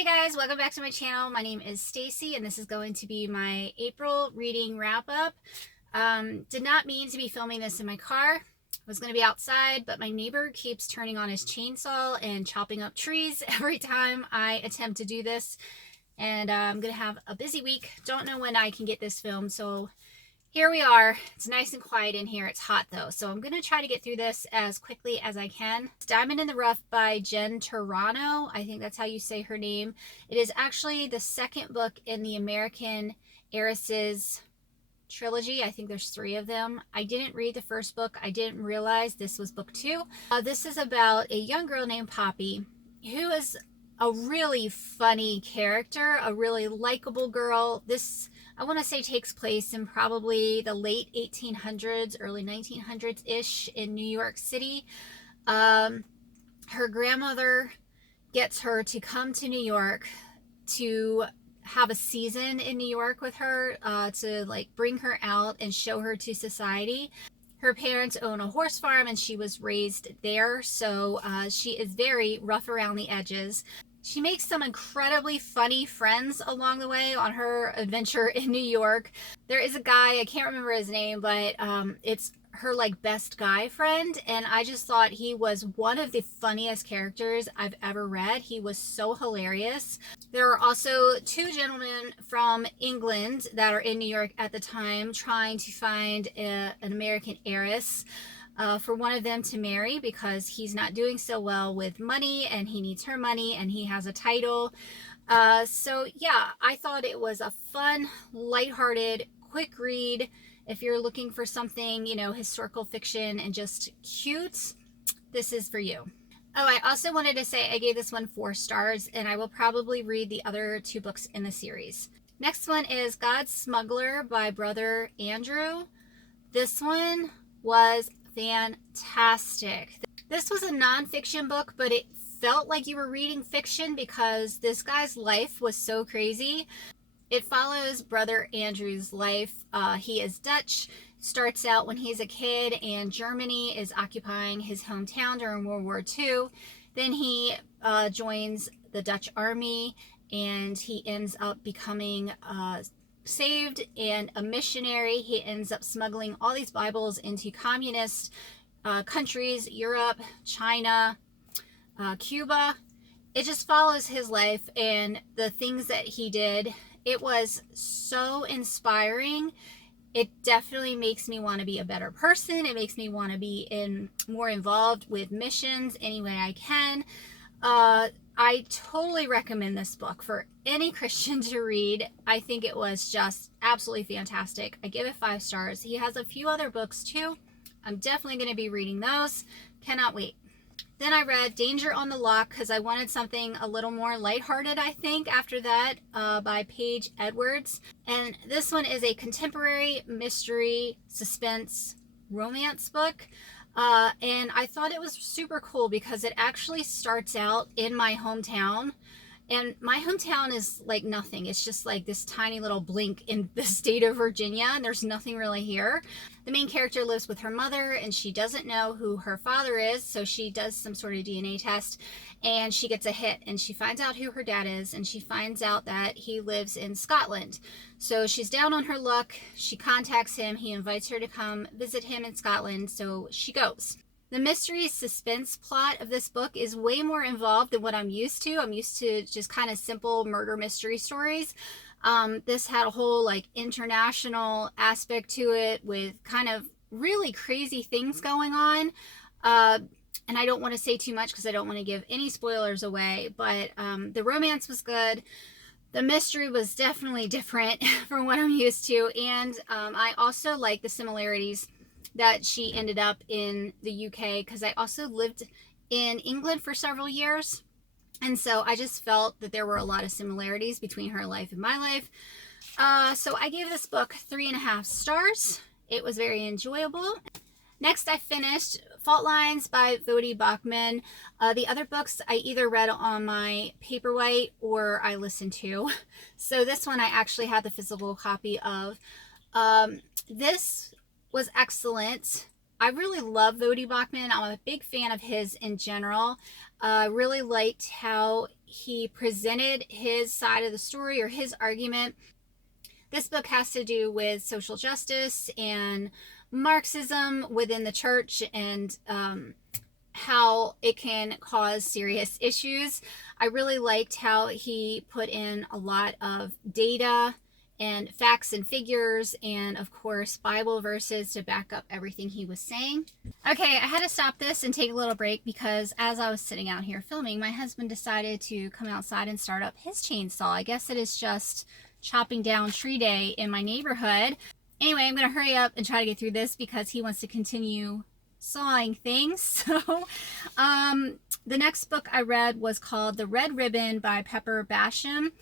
Hey guys, welcome back to my channel. My name is Stacy and this is going to be my April reading wrap up. Did not mean to be filming this in my car. I was going to be outside, but my neighbor keeps turning on his chainsaw and chopping up trees every time I attempt to do this. And I'm going to have a busy week. Don't know when I can get this filmed, so here we are. It's nice and quiet in here. It's hot though, so I'm going to try to get through this as quickly as I can. It's Diamond in the Rough by Jen Turano. I think that's how you say her name. It is actually the second book in the American Heiresses trilogy. I think there's 3 of them. I didn't read the first book. I didn't realize this was book 2. This is about a young girl named Poppy who is a really funny character, a really likable girl. This, I want to say, takes place in probably the late 1800s, early 1900s-ish in New York City. Her grandmother gets her to come to New York to have a season in New York with her, to like bring her out and show her to society. Her parents own a horse farm and she was raised there, so she is very rough around the edges. She makes some incredibly funny friends along the way on her adventure in New York. There is a guy, I can't remember his name, but it's her like best guy friend, and I just thought he was one of the funniest characters I've ever read. He was so hilarious. There are also 2 gentlemen from England that are in New York at the time trying to find an American heiress for one of them to marry, because he's not doing so well with money and he needs her money and he has a title. So yeah, I thought it was a fun, lighthearted, quick read. If you're looking for something, you know, historical fiction and just cute, this is for you. Oh, I also wanted to say I gave this one 4 stars, and I will probably read the other 2 books in the series. Next one is God's Smuggler by Brother Andrew. This one was fantastic. This was a nonfiction book, but it felt like you were reading fiction because this guy's life was so crazy. It follows Brother Andrew's life. He is Dutch, starts out when he's a kid and Germany is occupying his hometown during World War II. Then he joins the Dutch army and he ends up becoming saved and a missionary. He ends up smuggling all these Bibles into communist countries, Europe, China, Cuba. It just follows his life and the things that he did. It was so inspiring. It definitely makes me want to be a better person. It makes me want to be more involved with missions any way I can. I totally recommend this book for any Christian to read. I think it was just absolutely fantastic. I give it 5 stars. He has a few other books too. I'm definitely going to be reading those. Cannot wait. Then I read Danger on the Lock because I wanted something a little more lighthearted, I think, after that, by Paige Edwards. And this one is a contemporary mystery suspense romance book. And I thought it was super cool because it actually starts out in my hometown. And my hometown is like nothing. It's just like this tiny little blink in the state of Virginia, and there's nothing really here. The main character lives with her mother, and she doesn't know who her father is, so she does some sort of DNA test, and she gets a hit, and she finds out who her dad is, and she finds out that he lives in Scotland. So she's down on her luck. She contacts him. He invites her to come visit him in Scotland, so she goes. The mystery suspense plot of this book is way more involved than what I'm used to. I'm used to just kind of simple murder mystery stories. This had a whole like international aspect to it with kind of really crazy things going on. And I don't want to say too much because I don't want to give any spoilers away, but the romance was good. The mystery was definitely different from what I'm used to. And I also like the similarities that she ended up in the UK, because I also lived in England for several years, and so I just felt that there were a lot of similarities between her life and my life. So I gave this book 3.5 stars. It was very enjoyable. Next, I finished Fault Lines by Vodi Bachman. The other books I either read on my Paperwhite or I listened to. So this one I actually had the physical copy of. This was excellent. I really love Vodi Bachman. I'm a big fan of his in general. I really liked how he presented his side of the story or his argument. This book has to do with social justice and Marxism within the church, and how it can cause serious issues. I really liked how he put in a lot of data and facts and figures, and of course Bible verses to back up everything he was saying. Okay, I had to stop this and take a little break because as I was sitting out here filming, my husband decided to come outside and start up his chainsaw. I guess it is just chopping down tree day in my neighborhood. Anyway, I'm going to hurry up and try to get through this because he wants to continue sawing things. So the next book I read was called The Red Ribbon by Pepper Basham.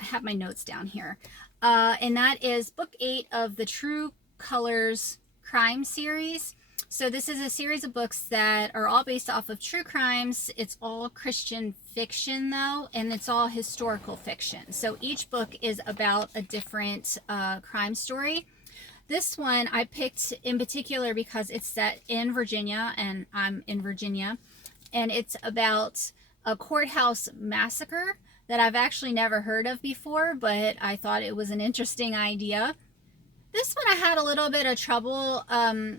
I have my notes down here. And that is book 8 of the True Colors crime series. So this is a series of books that are all based off of true crimes. It's all Christian fiction though, and it's all historical fiction. So each book is about a different crime story. This one I picked in particular because it's set in Virginia, and I'm in Virginia, and it's about a courthouse massacre that I've actually never heard of before, but I thought it was an interesting idea. This one I had a little bit of trouble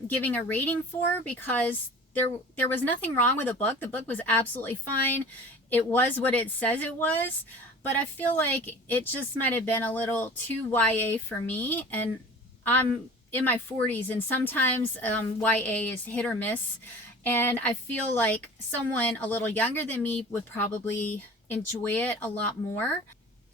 giving a rating for because there was nothing wrong with the book. The book was absolutely fine. It was what it says it was, but I feel like it just might have been a little too YA for me, and I'm in my 40s, and sometimes YA is hit or miss, and I feel like someone a little younger than me would probably enjoy it a lot more.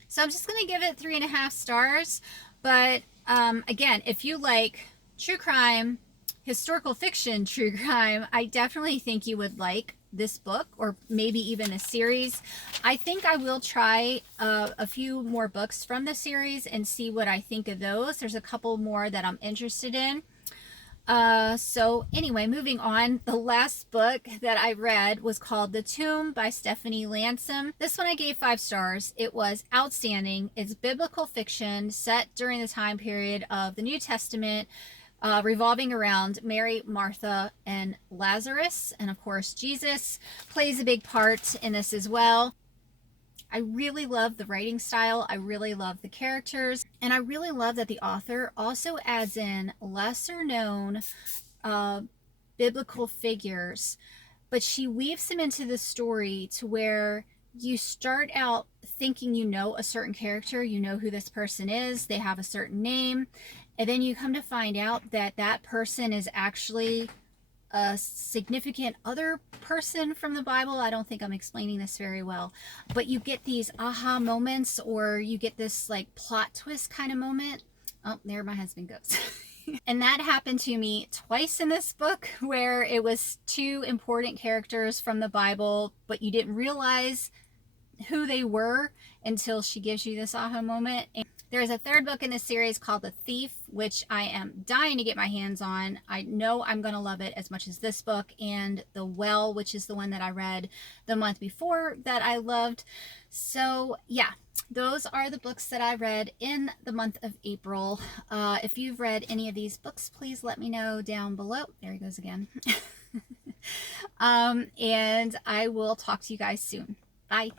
So I'm just going to give it 3.5 stars. But again, if you like true crime, historical fiction true crime, I definitely think you would like this book, or maybe even a series. I think I will try a few more books from the series and see what I think of those. There's a couple more that I'm interested in. So anyway, moving on, the last book that I read was called The Tomb by Stephanie Lansom. This one I gave 5 stars. It was outstanding. It's biblical fiction set during the time period of the New Testament, revolving around Mary, Martha, and Lazarus. And of course, Jesus plays a big part in this as well. I really love the writing style. I really love the characters. And I really love that the author also adds in lesser known biblical figures, but she weaves them into the story to where you start out thinking you know a certain character, you know who this person is, they have a certain name, and then you come to find out that that person is actually a significant other person from the Bible. I don't think I'm explaining this very well, but you get these aha moments, or you get this like plot twist kind of moment. Oh, there my husband goes. And that happened to me twice in this book, where it was 2 important characters from the Bible, but you didn't realize who they were until she gives you this aha moment. And there's a 3rd book in this series called The Thief, which I am dying to get my hands on. I know I'm going to love it as much as this book, and The Well, which is the one that I read the month before that I loved. So yeah, those are the books that I read in the month of April. If you've read any of these books, please let me know down below. There he goes again. And I will talk to you guys soon. Bye.